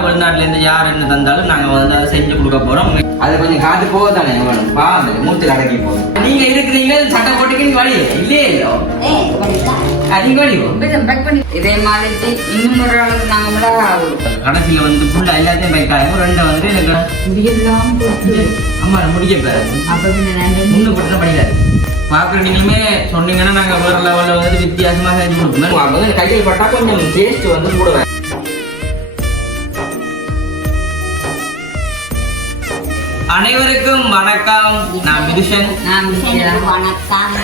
வெளிநாட்டுல இருந்து யார் என்ன தந்தாலும் நாங்க வந்து அதை செஞ்சு கொடுக்க போறோம். அது கொஞ்சம் காத்து போக தானே வேணும் பாருங்க மூச்சு அடக்கி போகும் நீங்க இருக்கிறீங்க சட்டை போட்டுக்கு வழி இல்லையே இதே மாதிரி இன்னும் ஒரு அளவுக்கு கடைசியில வந்து ஃபுல்லா எல்லாத்தையும் பைக்காயும் ரெண்டு வந்து எனக்கு அம்மா முடிக்க பேரு அப்ப முன்னு போட்டு படிக்காது பாக்குற நீங்களுமே சொன்னீங்கன்னா நாங்க வேற லெவல்ல வந்து வித்தியாசமா செஞ்சு கொடுப்போம் கையில் பட்டா கொஞ்சம் டேஸ்ட் வந்து கூடுவேன். அனைவருக்கும் வணக்கம். நான் விதுஷன் நான் வணக்கம்.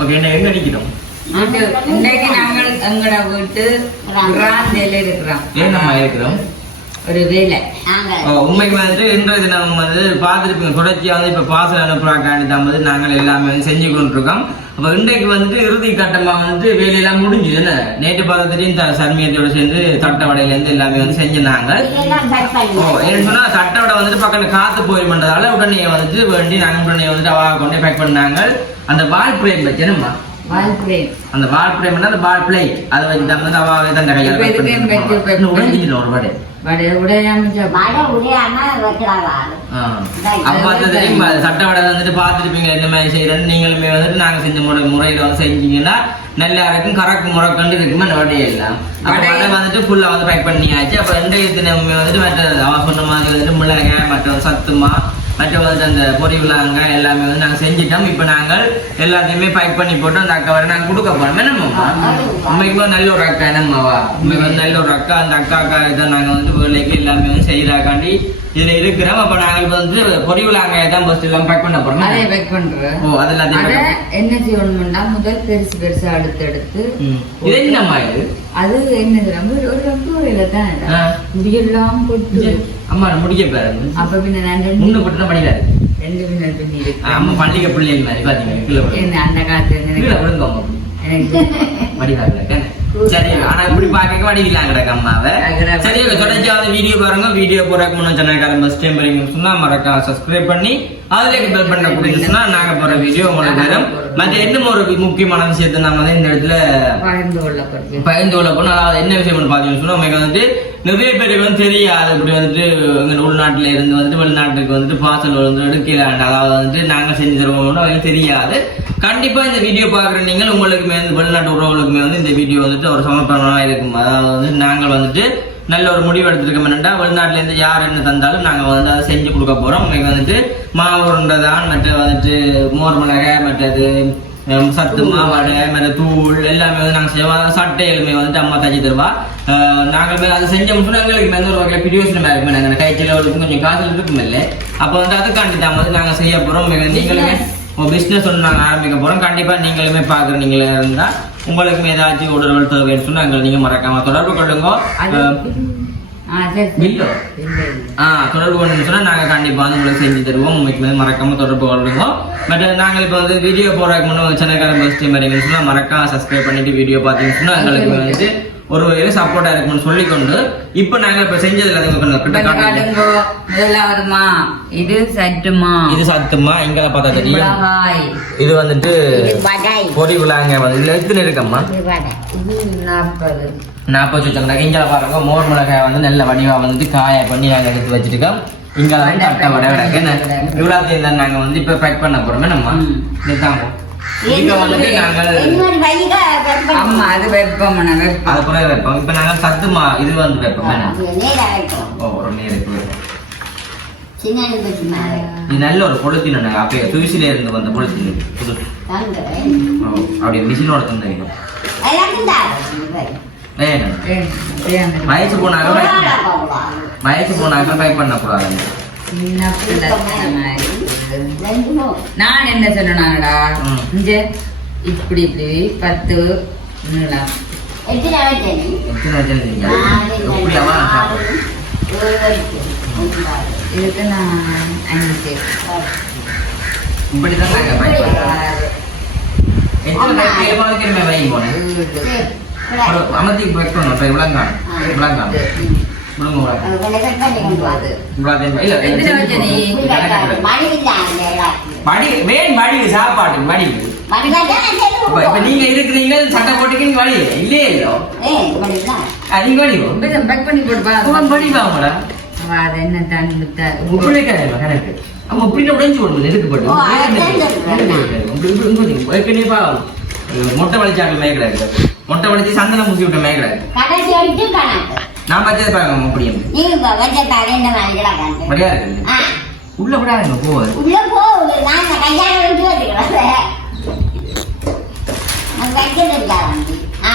ஓகே என்ன எங்க அடிக்கிறோம்? வீட்டு இன்றைக்கு நாங்கள் எங்கட வீட்டு இருக்கிறோம். ஏன்னம்மா இருக்கிறோம்? ஒரு வேலை. உண்மைக்கு வந்துட்டு இன்றைய தினம் வந்து பார்த்துருப்பீங்க. தொடர்ச்சியாக வந்து இப்போ பாசல் அனுப்புறாக்காண்டி தான் வந்து நாங்கள் எல்லாமே வந்து செஞ்சு கொண்டிருக்கோம். அப்போ இன்றைக்கு வந்துட்டு இறுதி கட்டமாக வந்து வேலையெல்லாம் முடிஞ்சுது என்ன? நேற்று பார்த்ததுலையும் த சர்மியத்தோட சேர்ந்து தட்டை வடையிலேருந்து எல்லாமே வந்து செஞ்சிருந்தாங்க. ஓ ஏன்னு சொன்னா தட்டை வடை வந்துட்டு பக்கத்துல காத்து போயிருமன்றதால உடனே வந்துட்டு வேண்டி நாங்கள் உடனே வந்துட்டு அவா கொண்டு பேக் பண்ணாங்க. அந்த பால் பிரேம் வாழ்க்கிறேன் அந்த பால் பிரேம் அந்த பால் பிளேட் அதை வச்சு தான் வந்து அவாவே தான் கையால்? உடஞ்சிட்டு ஒரு வடை. சட்டை வடை வந்துட்டு பார்த்துருப்பீங்க என்ன மாதிரி செய்யறேன்னு. நீங்களுமே வந்துட்டு நாங்க செஞ்ச முறை முறையில வந்து செஞ்சீங்கன்னா நல்லா இருக்கும் கறக்கு முறை கண்டு இருக்குமா? அந்த வடையை எல்லாம் அப்ப வந்துட்டு ஃபுல்லா வந்து பேக் பண்ணியாச்சு. அப்ப இன்றைய தினம் வந்துட்டு மற்ற அவ சொன்ன மாதிரி வந்துட்டு மிளகாய் மற்ற சத்துமா மற்ற வந்துட்டு அந்த பொரிவிலாங்க எல்லாமே வந்து நாங்க செஞ்சிட்டோம். இப்ப நாங்கள் எல்லாத்தையுமே பேக் பண்ணி போட்டு அந்த அக்கா வரை நாங்க கொடுக்க போறோம். என்னம்மா உண்மைக்கு நல்ல ஒரு அக்கா. என்னம்மாவா உண்மைக்கு வந்து நல்ல ஒரு அக்கா. அந்த அக்கா அக்கா இதை நாங்க வந்து வேலைக்கு எல்லாமே வந்து செய்யறாக்காண்டி இதுல இருக்கிறோம். அப்ப நாங்கள் வந்து பொரிவிலாங்க தான் ஃபர்ஸ்ட் எல்லாம் பேக் பண்ண போறோம். அதை பேக் பண்றேன். ஓ அது எல்லாத்தையும் அத pack பண்ண- என்ன செய்யணும்னா முதல் பெருசு பெருசா எடுத்து எடுத்து. இது என்னம்மா இது? அது என்னது ரொம்ப ஒரு ரொம்ப வேலை தான். முடியெல்லாம் போட்டு அம்மா முடிக்க பாருங்க அப்ப பின்ன நான் முன்ன போட்டு தான் படிக்காது ரெண்டு பின்னல் பின்னி அம்மா பள்ளிக்க பிள்ளைங்க மாதிரி பாத்தீங்க. என்ன அந்த காலத்துல கீழே விழுங்க அம்மா. சரி ஆனா இப்படி பாக்க வடிக்கலாம் கிடக்கு அம்மாவை சரி தொடர்ச்சியாவது வீடியோ பாருங்க. வீடியோ போறதுக்கு முன்னாடி சேனல் ஃபர்ஸ்ட் டைம் வரீங்கன்னு சொன்னா மறக்காம சப்ஸ்கிரைப் பண்ணி அதுல பெல் பண்ண கொடுத்தீங்கன்னு சொன்னா நாங்க போற வீடியோ உங்களுக்கு வரும் மற்ற இன்னும் ஒரு முக்கியமான விஷயத்தை நம்ம வந்து இந்த இடத்துல பகிர்ந்து கொள்ளப்படுது. பயந்து கொள்ள போனா அதாவது என்ன விஷயம் பாத்தீங்கன்னு சொன்னா உங்களுக்கு வந்துட்டு நிறைய பேருக்கு வந்து தெரியாது. இப்படி வந்துட்டு எங்க உள்நாட்டுல இருந்து வந்துட்டு வெளிநாட்டுக்கு வந்துட்டு பார்சல் வந்து எடுக்கலாண்டு அதாவது வந்துட்டு நாங்க செஞ்சு தருவோம் அவங்களுக்கு தெரியாது. கண்டிப்பா இந்த வீடியோ பாக்குற நீங்கள் உங்களுக்கு வந்து வெளிநாட்டு உறவுகளுக்குமே வந்து இந்த வீடியோ வந்துட்டு ஒரு சமர்ப்பணமா இருக்கும். அதாவது வந்து நாங்கள் வந்துட்டு நல்ல ஒரு முடிவு எடுத்திருக்கோம் என்னன்னா வெளிநாட்டுல இருந்து யார் என்ன தந்தாலும் நாங்க வந்து அதை செஞ்சு கொடுக்க போறோம். உங்களுக்கு வந்துட்டு மாவு உருண்டைதான் மற்ற வந்துட்டு மோர் மிளகாய் மற்றது சத்து மாவாடை மற்ற தூள் எல்லாமே வந்து நாங்கள் செய்வோம். சட்டைகளுமே வந்துட்டு அம்மா தச்சு தருவா. நாங்கள் போய் அதை செஞ்சோம் சொன்னா எங்களுக்கு வந்து ஒரு வகையில் பிரியோசனமாக இருக்குமே. நாங்கள் கைச்சலுக்கும் கொஞ்சம் காசு இருக்கும் இல்லை அப்போ வந்து அதுக்காண்டி தான் வந்து நாங்கள் செய்ய போகிறோம் நீங்களுமே பிஸ்னஸ் ஒன்று நாங்கள் ஆரம்பிக்க போகிறோம் கண்டிப்பாக நீங்களுமே பார்க்குற நீங்களே இருந்தால் உங்களுக்குமே ஏதாச்சும் உடல் தேவைன்னு சொன்னால் நீங்கள் மறக்காம தொடர்பு கொள்ளுங்க. பில்லோ? ஆ தொடர்பு கொண்டு சொன்னா நாங்க கண்டிப்பா வந்து உங்களுக்கு செஞ்சு தருவோம். உங்களுக்கு வந்து மறக்காம தொடர்பு கொள்ளுங்க. பட் நாங்கள் இப்போ வந்து வீடியோ போறதுக்கு முன்னாடி சேனல்காரன் ஃபர்ஸ்ட் டைம் வரீங்கன்னு சொன்னா மறக்காம சப்ஸ்கிரைப் பண்ணிட்டு வீடியோ பார்த்தீங்கன்னு சொன்னா எங்களுக்கு வந்து ஒரு வகையில் சப்போர்ட்டா இருக்கும்னு சொல்லிக்கொண்டு இப்போ நாங்க இப்போ. காட்டுங்கோ. முதல்ல வருமா? இது சட்டுமா இது சத்துமா? இங்கே பார்த்தா தெரியும். இது வந்துட்டு பொடி விழாங்க வந்து. எத்தனை இருக்கம்மா நாற்பது. நாற்பது வச்சுருக்காங்க. இங்கே பாருங்க. மோர் மிளகாய் வந்து நல்ல வடிவா வந்து காய பண்ணி நாங்க எடுத்து வச்சிருக்கோம். இங்க வந்து தட்டை வடை விடக்கு இவ்வளோத்தையும் தான் நாங்க வந்து இப்போ பேக் பண்ண போறோமே நம்ம. ம். நல்ல ஒரு பொழுத்தின் நாங்கள் அப்போ துவிசில இருந்து வந்த பொழுத்தின் புது தாங்க. ஓ அப்படி மிஷினோட தந்தீங்க. அப்படியே வயசு போனாக்க வயசு போனாக்க பேக் பண்ணக்கூடாது. நான் என்ன சொன்னாடா. இங்க. இப்படி இப்படி. பத்து. நீளம் எத்தனை இதுக்கு நான் அஞ்சு. இப்படி தான் நாங்கள் ஏழு, அமர்த்தி பண்ணணும் இப்போ சாப்பாடு மடி. இப்ப இப்ப நீங்க இருக்கிறீங்க சட்டை போட்டுக்கு வழி இல்லையே இல்லோ. அதிக பேக் பண்ணி போட்டு பா அவன் படிப்பாங்கடா அவ அது என்ன தான் கணக்கு. அவன் உப்பிட்ட உடைஞ்சு போடுது எதுக்கு பட்டு. ஏற்கனவே பாவம். மொட்டை வலிச்சாக்கள் மேய்க்கிறாரு. மொட்டை வலிச்சு சந்தனம் முக்கி விட்ட மேய்க்கிறாரு. நான் பச்சை பாருங்க முடியும் நீங்க தரேன் வாங்கிடா கண்டு படியா இருக்கு? உள்ள விடாதுங்க போவாது உள்ள போ நான் கையால விட்டு வச்சுக்கிறேன் அது வைக்கிறது இருக்கா வந்து ஆ.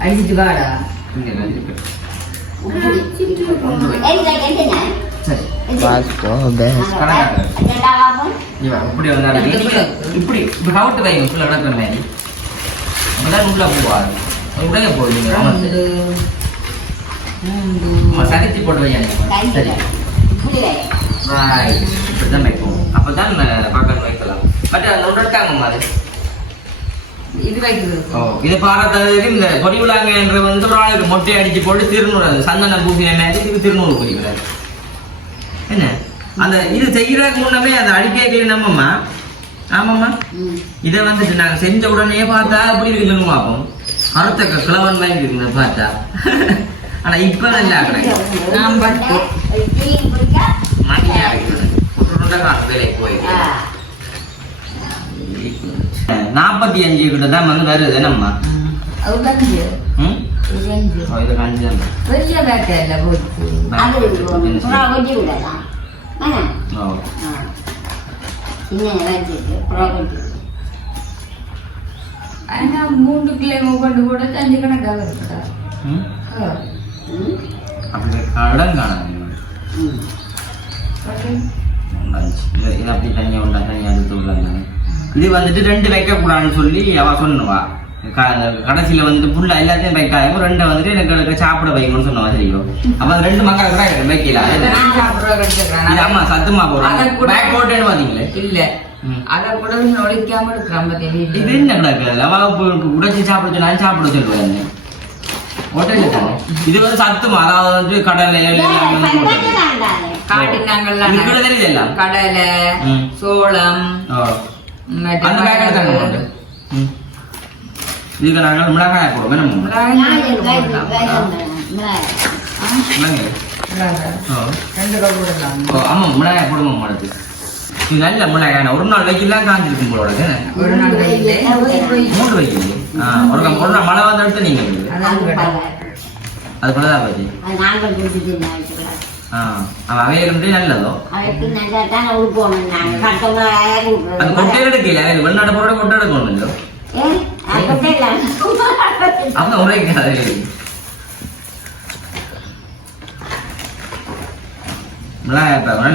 அடிச்சிட்டு வாடா. இப்படி இப்படி இப்படி கவுட்டு வைங்க ஃபுல்லாக விளக்குற மாதிரி அப்பதான் உள்ள போவாரு உடைய போவீங்க ரெண்டு மூன்று சரித்தி போட்டு வைங்க சரி Right. இப்படிதான் வைப்போம் அப்பதான் பார்க்க வைக்கலாம் பட் அந்த உடற்காங்க மாதிரி இது வைக்கிறது ஓ இது பாரத்ததுக்கு இந்த பொறிவிழாங்கன்ற வந்து ஒரு ஆளுக்கு மொட்டை அடிச்சு போட்டு திருநூறு சந்தனம் பூசின மாதிரி இதுக்கு திருநூறு குறிக்கிறார் என்ன அந்த இது செய்யறதுக்கு முன்னமே அந்த அடிக்கைகளை நம்மம்மா ஆமாம்மா. இதை வந்துட்டு நாங்க செஞ்ச உடனே பார்த்தா அப்படி இருக்குன்னு பார்ப்போம். அடுத்த கிழவன் மாதிரி இருக்குங்க பார்த்தா. ஆனா இப்ப நல்லா நான் பட்டு மணியா இருக்குது. நாற்பத்தி அஞ்சு கிட்ட தான் வந்து வருது நம்ம. பெரிய இல்லை போச்சு. ஆனா மூன்று கிலோ கொண்டு கூட அஞ்சு கணக்காக ஆ. அப்படி கடன் காணாது இது அப்படி தனியாக தனியாக இது வந்துட்டு ரெண்டு வைக்கக்கூடாதுன்னு சொல்லி அவ சொன்னவா கடைசியில வந்துட்டு புள்ள எல்லாத்தையும் வைக்காம ரெண்டை வந்துட்டு எனக்கு எனக்கு சாப்பிட வைக்கணும்னு சொன்னவா சரியோ அப்ப ரெண்டு மக்கள் கூட எனக்கு வைக்கல அம்மா சத்துமா போடுறோம். பேக் போட்டேன்னு பாத்தீங்களே இல்ல. ம். அதை கூட நொழிக்காம இருக்கிறான் பாத்தீங்க இது என்ன கிடக்கு அவ இப்ப உடைச்சு சாப்பிட சொன்னா சாப்பிட சொல்லுவேன் ஹோட்டல்ல தானே இது வந்து சத்துமா? அதாவது வந்து கடலை எல்லாம் வந்து போட்டது. காட்டினாங்கல்ல இது கூட தெரியுது எல்லாம். கடலை ம். சோளம் அந்த பேக்கெட். இதுக்கு நாங்கள் மிளகாய் போடுவோம் என்ன மிளகாய் ஆமாம் மிளகாய் போடுவோம் மாடுது இது நல்ல மிளகாய் ஒரு நாள் வைக்கலாம் காஞ்சிருக்கும் போல. ஒரு நாள் வெயிலே மூன்று ஆ ஒரு ஒரு நாள் மழை வந்து எடுத்து நீங்க வைக்கல. அதான் கேட்டேன். அது கூட தான் நாங்கள் அவையிலிருந்தே நல்லதோ நாங்கள் அது கொட்டை எடுக்கல அது வெளிநாட்டு போட கொட்டை எடுக்கணும் அவங்க உரைக்காது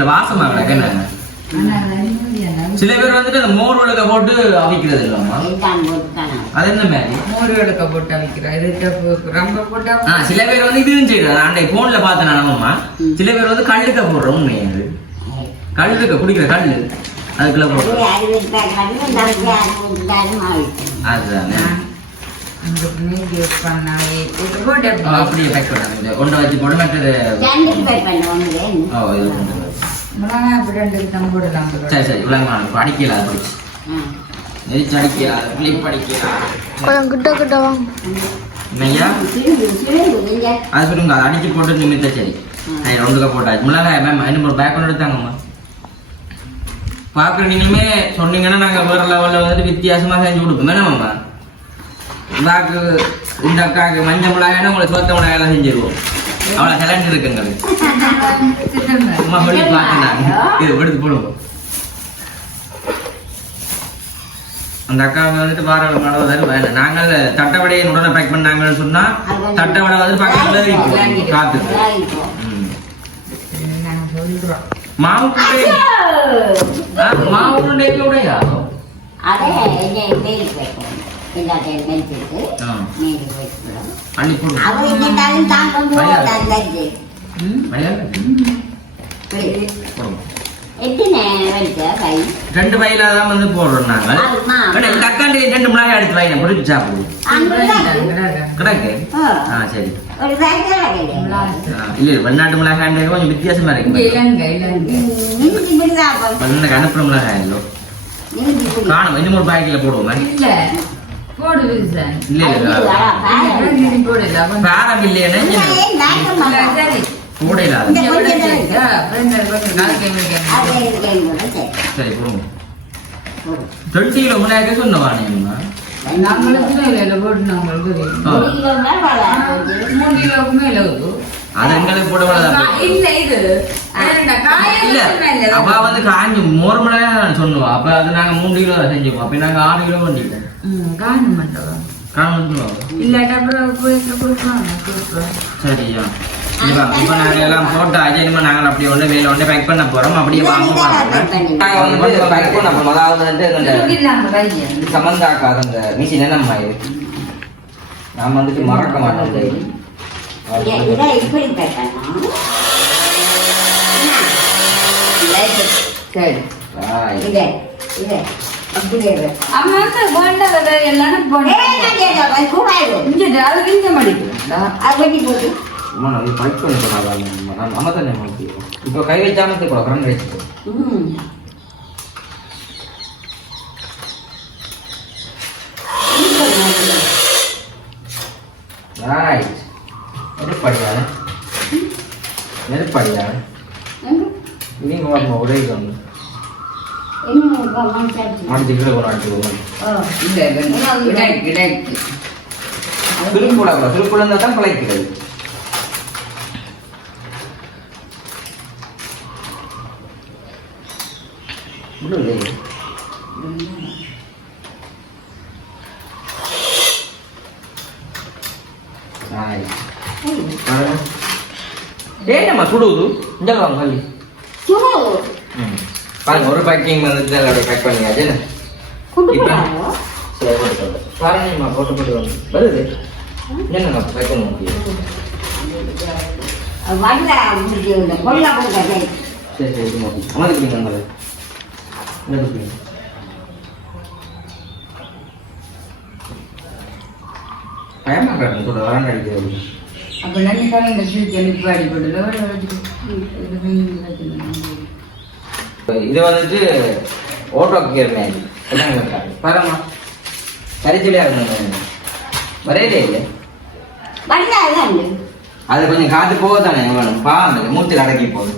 வாசமா கிடக்கு என்ன? சில பேர் வந்துட்டு அந்த மோர் விளக்க போட்டு அவிக்கிறது போட்டுக்கான அது என்ன மாதிரி? மோர் விளக்க போட்டு பு- ரொம்ப போட்டா ஆ சில பேர் வந்து இதுவும் செய்யறது அன்றைக்கு போன்ல பார்த்தேன் நானம்மா. சில பேர் வந்து கல்லுக்க போடுறோம் உண்மையாது கல்லுக்க குடிக்கிற கல்லு. அதுக்குள்ள அதுதானே? அப்படியே பேக் பண்ணாங்க. ஒன்றை வச்சு போட மற்றது ஓ இது சரி சரி இவ்வளோ படிக்கல அது படிச்சு நெரிச்சு அடிக்கலாம் பிளிப் அடிக்கலாம் கொஞ்சம் கிட்ட அது சொல்லுங்க அதை அடிச்சு போட்டு நிமித்த சரி. ரெண்டுக்கா போட்டாச்சு. மிளகாய் மேம் இன்னும் ஒரு பேக் ஒன்று எடுத்தாங்கம்மா. பார்க்குற நீங்களுமே சொன்னீங்கன்னா நாங்கள் வேறு லெவலில் வந்துட்டு வித்தியாசமாக செஞ்சு கொடுப்போம். வேணாமாம்மா இந்தாக்கு இந்த அக்காவுக்கு மஞ்சள் மிளகாய்னா உங்களுக்கு சொத்த மிளகாயெல்லாம் செஞ்சிருவோம். அவ்வளோ டேலண்ட் இருக்குங்க சும்மா சொல்லி பார்த்துனாங்க இது எடுத்து போடுவோம். அந்த அக்கா வந்துட்டு வார மாடல் வேணும் நாங்கள் தட்டவடையை உடனே பேக் பண்ணாங்கன்னு சொன்னா தட்டவடை வந்து பக்கத்துல இருக்கும் கொண்டு போட்டாங்க மலையாள? போடுங்க. எத்தனை வருது கை ரெண்டு வயலா தான் வந்து போடுறோம் இந்த அக்காண்டி ரெண்டு மிளகாய் எடுத்து வைங்க பிடிச்சி சாப்பிடுவோம் கிடக்கு. ஆ சரி. இல்ல வெளிநாட்டு மிளகாய் கொஞ்சம் வித்தியாசமா இருக்கு வெளிநாட்டு அனுப்புற மிளகாய் இல்லோ காணும் இன்னும் ஒரு பாக்கெட்ல போடுவோமே இல்ல போடு விரிசாய். அது. எங்களுக்கு போட. இல்ல இது இல்ல அப்ப வந்து காஞ்சி மோர்மலையா சொன்னுவோம் அப்ப அது நாங்க மூணு கிலோ செஞ்சுப்போம். அப்ப நாங்க ஆறு கிலோ பண்ணிப்போம் ம், காணும் மாட்டவா காணும் இல்லாட்டா அப்புறம் சரியா. இப்ப இப்ப நாங்க எல்லாம் போட்டாச்சு. இனிமே நாங்க அப்படியே ஒண்ணு வேலை ஒண்ணு பேக் பண்ண போறோம். அப்படியே வாங்க போறோம் நாங்க வந்து பேக் பண்ண போறோம். அதாவது வந்து இந்த இல்லாம பையன் சமந்தாக்காத அந்த மிஷின் என்ன நம்ம இது? நாம வந்துட்டு மறக்க மாட்டோம். சரி. அம்மா வந்து வேண்டதை எல்லாரும் போனேன் இங்க அதுக்கு இங்க மடிக்கிறா அம்மா, நான் இது பைக் பண்ண போறாங்க நான் நம்ம தானே மாட்டியோம் இப்போ கை வச்சாம கூட கரண்ட் வச்சுக்கோ. ரைட் நெருப்படியா நெருப்படியா நீங்க வாங்க உதவி வந்து மாட்டி கிலோ ஒரு ஆட்டு இல்ல இருந்தா தான் பிழைக்கிறது. இந்த வாங்க மல்லி ம். பாருங்க ஒரு பேக்கிங் வந்து அதோட பேக் போட்டு போட்டு. பாருங்கம்மா போட்டு போட்டு வந்து வருது? என்னங்க பேக் பண்ண முடியும்? சரி மாதிரி அம்மா குடிங்க அங்கே என்ன குடிங்க பயமா காட்டுங்க சொல்ற வராங்க அடிக்கிறது அப்ப நினைக்காம இந்த சீக்கிரம் நிப்பாடி போடுல இது? வந்துட்டு ஓட்டோ கியர் மேன் என்னங்க பாரும்மா கரிச்சலியா இருக்கணும் வரையிலே இல்லை அது கொஞ்சம் காத்து போக தானே வேணும் பாருங்க மூச்சு அடக்கி போகுது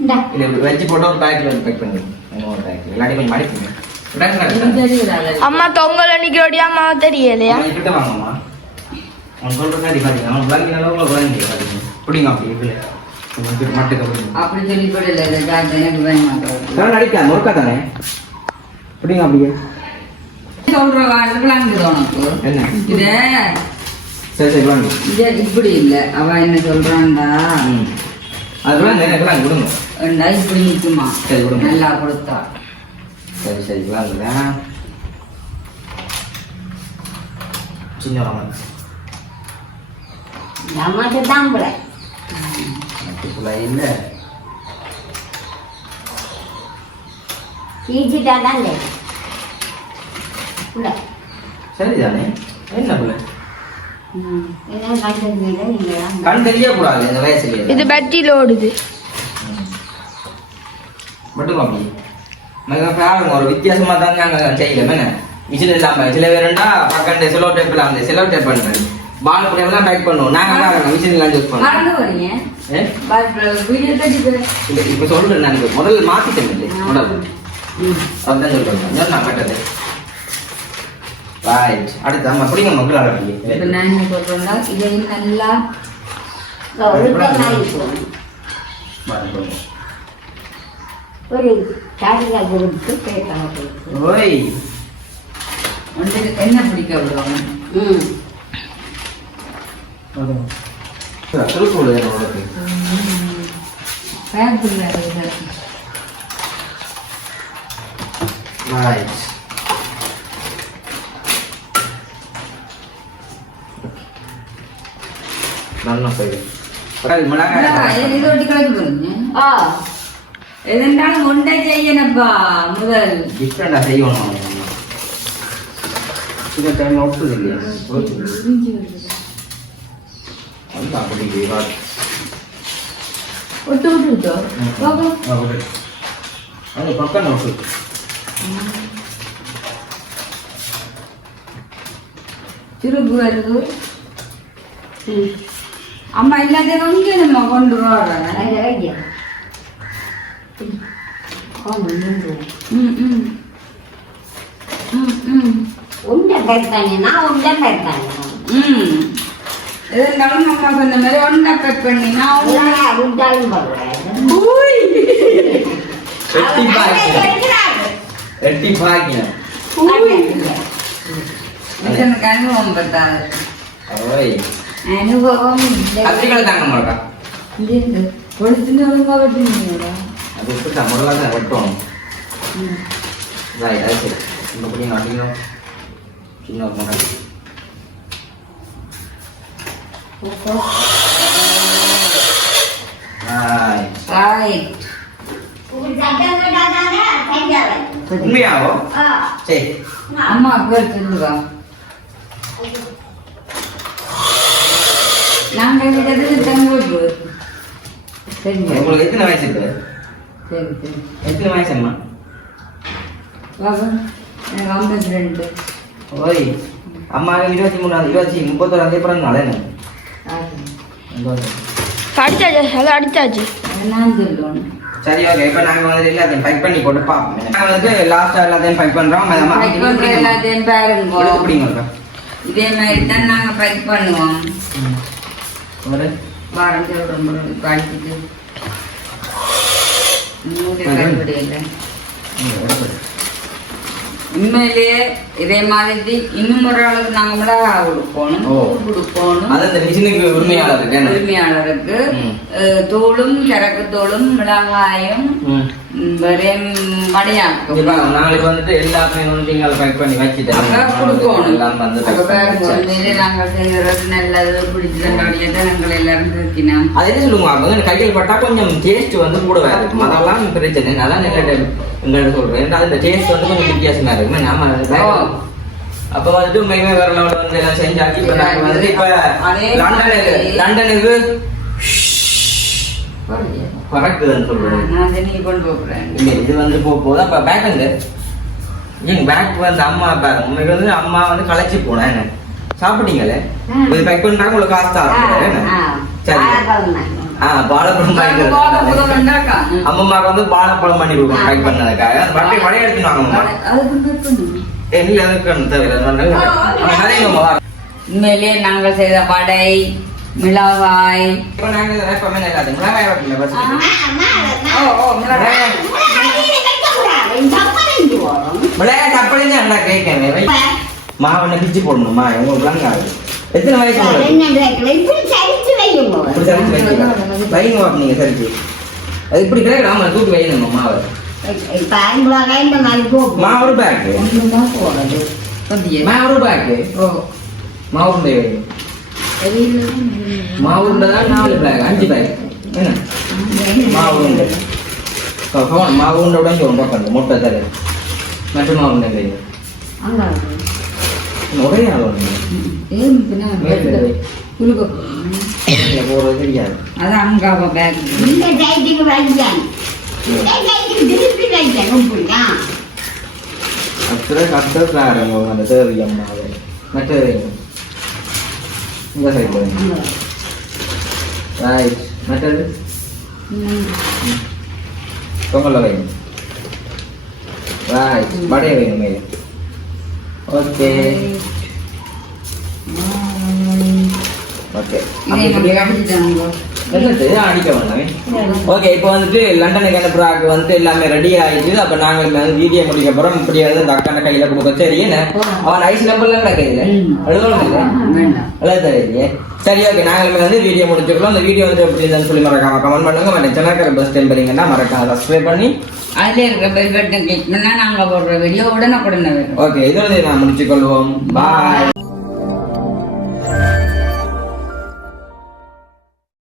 இல்லை இப்படி வச்சு போட்டு ஒரு வந்து பேக் பண்ணி ஒரு இல்லாட்டி கொஞ்சம் மடிக்குங்க அம்மா தொங்கல் அன்னைக்கு அம்மா? தெரியலையா? கிட்ட வாங்கம்மா. அவன் சொல்ற மாதிரி பாத்தீங்க அவன் விளங்கி பாத்தீங்க பிடிங்க அப்படி பிடிங்க அப்படி சொல்லி போடல எனக்கு வேணும் நான் அடிக்காம முறுக்கா தானே பிடிங்க அப்படியே. சொல்ற வார்த்தை விளங்குது உனக்கு. இத? சரி சரி விளங்கு இத இப்படி இல்ல. அவ என்ன சொல்றான்டா? ம் அது விளங்கு எனக்கு விடுங்க ஏண்டா இப்படி நிக்குமா சரி, விடுங்க. நல்லா கொடுத்தா. சரி சரி விளங்குங்க சின்ன வாங்க. அதுக்குள்ள இல்லை. சரிதானே? என்ன பிள்ளை கண் தெரியக்கூடாது இந்த வயசுல இது பேட்டரியில் ஓடுது மட்டும் அப்படி? பாருங்க ஒரு வித்தியாசமா தான் நாங்க செய்யல. என்ன? மிஷின் இல்லாம. சில பேருண்டா பக்கண்டு செலோ டேப்ல வந்து செலோ டேப் பண்றேன் பால் புடையெல்லாம் பேக் பண்ணுவோம். நாங்க பாருங்க மிஷின் எல்லாம் யூஸ் பண்ணுவோம். மறந்து போறீங்க. இப்ப சொல்றேன் நான். முதல்ல மாத்திட்டேன். இல்லை முதல் அதுதான் சொல்றேன் நான் கட்டது ரைட் அடுத்து ஆமா அப்படிங்க மக்கள் நான் என்ன சொல்றேன்னா இதை நல்லா ஒரு காரியா கொடுத்து கேட்கலாம் ஓய். வந்து என்ன பிடிக்க விடுவாங்க? ம். பேக்குள்ள ரைட் நல்லா ஆ எதென்றாலும் ஒன்றை செய்யணப்பா முதல் டிஃப்ரெண்டா செய்யணும் சில டைம் ஒட்டுது இல்லையா வந்து அப்படி விராட். ஒட்டு விட்டு விட்டோ பாப்பா. அப்படி அது பக்கம் ஒட்டு திருப்பு வருது அம்மா எல்லாத்தையும் இங்கே நம்ம கொண்டு வரோம் ம் ம் ம் ம் உண்டை பெருத்தாங்க நான் உண்டை பெருத்தாங்க ம் இருந்தாலும் அம்மா சொன்ன மாதிரி ஒன்றா கட் பண்ணி நான். எட்டி பாக்கியம் எட்டி பாக்கியம் எனக்கு அனுபவம் பத்தாது ஓய் அனுபவம் தமிழ்ல தான் வெட்டுவோம் ரைட் அது சரி இந்த படி நாட்டிலும் சின்ன ஒரு மகன் Right. Right. உன் சட்டம் போட்டாதானே செஞ்சாவே. உண்மையாவோ ஆ. சரி அம்மா பேர் சொல்லுவா நாங்க இருக்கிறது தங்கோடு சரி. உங்களுக்கு எத்தனை வயசு இருக்கு? சரி சரி. எத்தனை வயசு அம்மா? பாபா எனக்கு ஐம்பத்தி ரெண்டு ஓய் அம்மா இருபத்தி மூணாவது இருபத்தி முப்பத்தோராந்தே பிறந்த நாள் என்ன? அடிச்சாச்சு அது அடிச்சாச்சு. சொல்லணும் சரி ஓகே இப்போ நாங்கள் வந்து எல்லாத்தையும் பைக் பண்ணி போட்டு பார்ப்போம். நாங்கள் வந்து லாஸ்ட்டாக எல்லாத்தையும் பைக் பண்ணுறோம் எல்லாத்தையும் பாருங்க. இதே மாதிரி தான் நாங்க பைக் பண்ணுவோம். ஒரு படிச்சுட்டு மூடி கைப்பிடியில உண்மையிலேயே இதே மாதிரி இன்னும் ஒரு ஆளுக்கு நாங்க மிளகா கொடுக்கணும் கொடுக்கணும்? உரிமையாளருக்கு. அஹ், தூளும் சரக்கு தூளும் மிளகாயும் நாளைக்கு வந்துட்டு எல்லாமே வந்து நீங்கள் பேக் பண்ணி வச்சுட்டு அப்ப கொடுக்கணும். எல்லாம் வந்து அப்ப pack பண்ணி பாருங்க, வச்சு. உண்மையிலே நாங்கள் செய்யறது நல்லது பிடிச்சதுடைய நாங்கள் எல்லாரும் இருக்கணும் அது என்ன சொல்லுங்க அவங்க கையில் பட்டா கொஞ்சம் டேஸ்ட் வந்து கூட இருக்கும் அதெல்லாம் பிரச்சனை அதான் எங்கள்கிட்ட எங்கள்கிட்ட சொல்றேன். அந்த டேஸ்ட் வந்து கொஞ்சம் வித்தியாசமா இருக்கும். நம்ம ஓ. அப்ப வந்துட்டு உண்மையுமே வேற லெவலில் வந்து எல்லாம் செஞ்சாச்சு. இப்ப நாங்க வந்து இப்ப லண்டனுக்கு லண்டனுக்கு. பறக்குதுன்னு சொல்றேன் நான் அதை நீ கொண்டு போகிறேன் இல்ல இது வந்து போக போகுது. அப்ப பேக் வந்து. பேக் வந்து அம்மா பேக் உங்களுக்கு வந்து அம்மா வந்து களைச்சி போனேன். என்ன சாப்பிட்டீங்களே. இது பேக் பண்ணிட்டாங்க உங்களுக்கு காசு தரேன். சரி. ஆ பாலப்பழம் போட. அம்மாக்கு வந்து பாலப்பழம் பண்ணி கொடுக்கும் பேக் பண்ணதுக்காக. வட்டி வடைய எடுத்துன்னு வாங்க அம்மா. இல்ல அதுக்கு தேவையில்லை. நிறைய. உண்மையிலேயே நாங்கள் செய்த வடை மிளகாய். இப்ப நாங்க எப்பவுமே எல்லாத்தையும் மிளகாய் மிளகாய் தப்படைஞ்சு அண்ணா கேட்கவே இப்ப மாவனை பிச்சு போடணுமா உங்களுக்கு? விளங்காது எத்தனை வயசு வைங்க நீங்க சரிச்சு. அது இப்படி கிடக்கு ஆமா தூக்கி வைக்கணுமா மாவை? இப்ப ஐம்பது இந்த மாதிரி போகும். மா ஒரு பேக் ஒன்றுமா போடுறது கொஞ்சம் மா ஒரு பேக் ஓ. மா உருண்டை வைங்க மா உருண்டை தான் நாலு பேக் அஞ்சு பேக் என்ன? மா உருண்டை கவனம் மா உருண்டை உடஞ்சி ஒன்றா பண்ணுங்க முட்டை தர மற்ற மா உருண்டை வைங்க அங்க இருக்கு. ஒரே ஆள் போகிறது தெரியாது. அது அங்க பேக் இந்த திருப்பி வைக்கணும். இப்படியா? அப்புற கஷ்டக்காரங்க அந்த தேவி அம்மாவை. மற்ற இந்த சைடு போடுங்க ரைட் மற்றது பொங்கல்ல வைங்க ரைட் வடைய வைங்க மேலே ஓகே ஓகே ஓகே இப்போ வந்துட்டு லண்டனுக்கு அனுப்புறாக்கு வந்து எல்லாமே ரெடி ஆயிடுச்சு. அப்ப நாங்க வந்து வீடியோ முடிக்க போறோம். இப்படி வந்து இந்த அக்கான கையில கொடுக்க சரி என்ன? அவன் ஐஸ் நம்பர்லாம் கிடைக்குது எழுத தெரியலையே சரி ஓகே நாங்கள் வந்து வீடியோ முடிச்சுக்கிறோம். இந்த வீடியோ வந்து எப்படி சொல்லி மறக்காம கமெண்ட் பண்ணுங்க. மற்ற சேனல் பஸ் டைம் வரீங்கன்னா மறக்காம சப்ஸ்கிரைப் பண்ணி. அதுல இருக்கிற பெல் பட்டன் கிளிக் பண்ணா நாங்க போடுற வீடியோ உடனுக்குடனே வரும். ஓகே இதோட நான் முடிச்சுக்கொள்வோம். பாய்